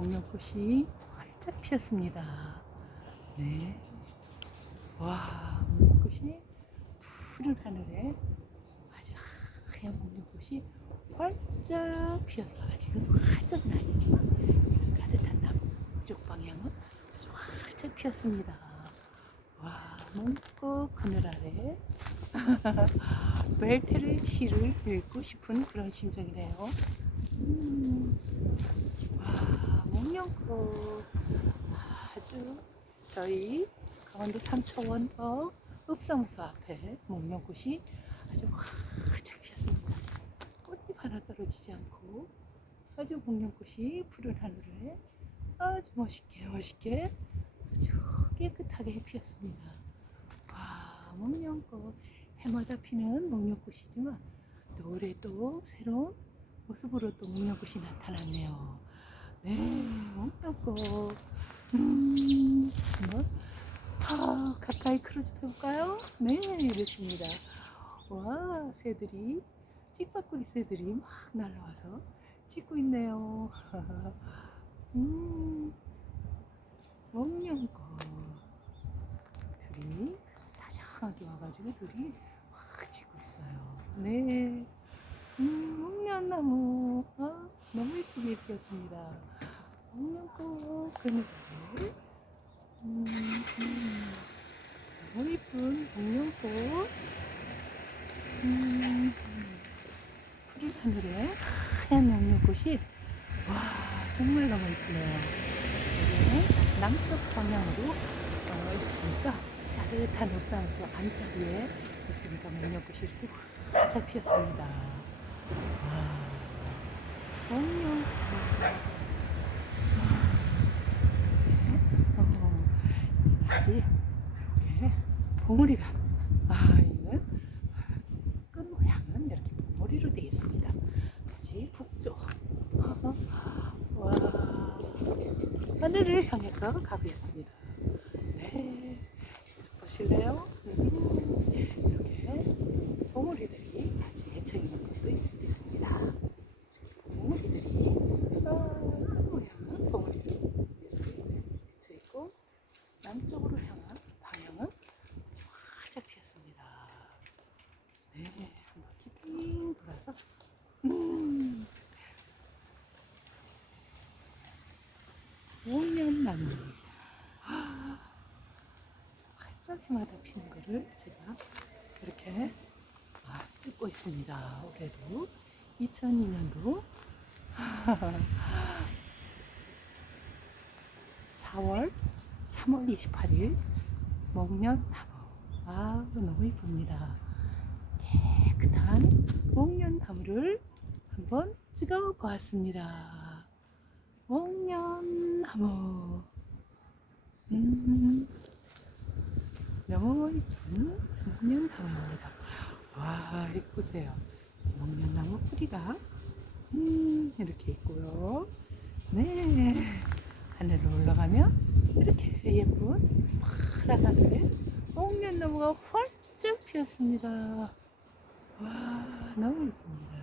목련꽃이 활짝 피었습니다. 네. 와, 목련꽃이 푸른 하늘에 아주 하얀 목련꽃이 활짝 피어서 아직은 활짝은 아니지만 따뜻한 남쪽 방향은 아주 활짝 피었습니다. 와, 문꼭 그늘 아래 벨테르 시를 읽고 싶은 그런 심정이네요. 음, 와, 목련꽃 아주 저희 강원도 삼초원터 읍성수 앞에 목련꽃이 아주 활짝 피었습니다. 꽃잎 하나 떨어지지 않고 아주 목련꽃이 푸른 하늘에 아주 멋있게 멋있게 아주 깨끗하게 피었습니다. 와 목련꽃 해마다 피는 목련꽃이지만 또 새로운 모습으로 또 목련꽃이 나타났네요. 네 목련꽃 음 한번 아, 가까이 크로즈 해볼까요? 네 이렇습니다. 와 새들이 찍박구리 새들이 막 날아와서 찍고 있네요. 음, 목련꽃 둘이 다정하게 와가지고 둘이 확 찍고 있어요. 네, 음, 목련나무 아, 너무 피었습니다. 목련꽃 그늘에 음, 음, 너무 예쁜 목련꽃 음, 푸른 하늘에 하얀 목련꽃이 와 정말 너무 예쁘네요. 여기는 남쪽 방향으로 어, 있으니까 따뜻한 옥상수 안자리에 있으니까 목련꽃이 이렇게 활짝 피었습니다. 와 목련꽃 어, 이렇게 봉우리가 아 있는 끝 모양은 이렇게 봉우리로 되어 있습니다. 다시 북쪽 와 하늘을 향해서 가고 있습니다. 네, 좀 보실래요? 음, 이렇게 봉우리들이 같이 맺혀 있는 것도 있습니다. 봉우리들이 아, 끝 모양은 봉우리로 이렇게 맺혀 있고 남쪽으로 향한 방향은 아주 활짝 피었습니다. 네, 한 바퀴 빙 돌아서 음, 오년 나무 활짝 해마다 피는 거를 제가 이렇게 아, 찍고 있습니다. 올해도 2002년도. 4월 3월 28일 목련 나무 아 너무 이쁩니다. 깨끗한 목련나무를 한번 찍어 보았습니다. 목련나무 음, 너무 이쁜 목련나무입니다. 와 이렇게 보세요. 목련나무 뿌리가 음, 이렇게 있고요. 네 하늘로 올라가면 이렇게 예쁜 파란 하늘에 목련나무가 활짝 피었습니다. 와 너무 예쁩니다.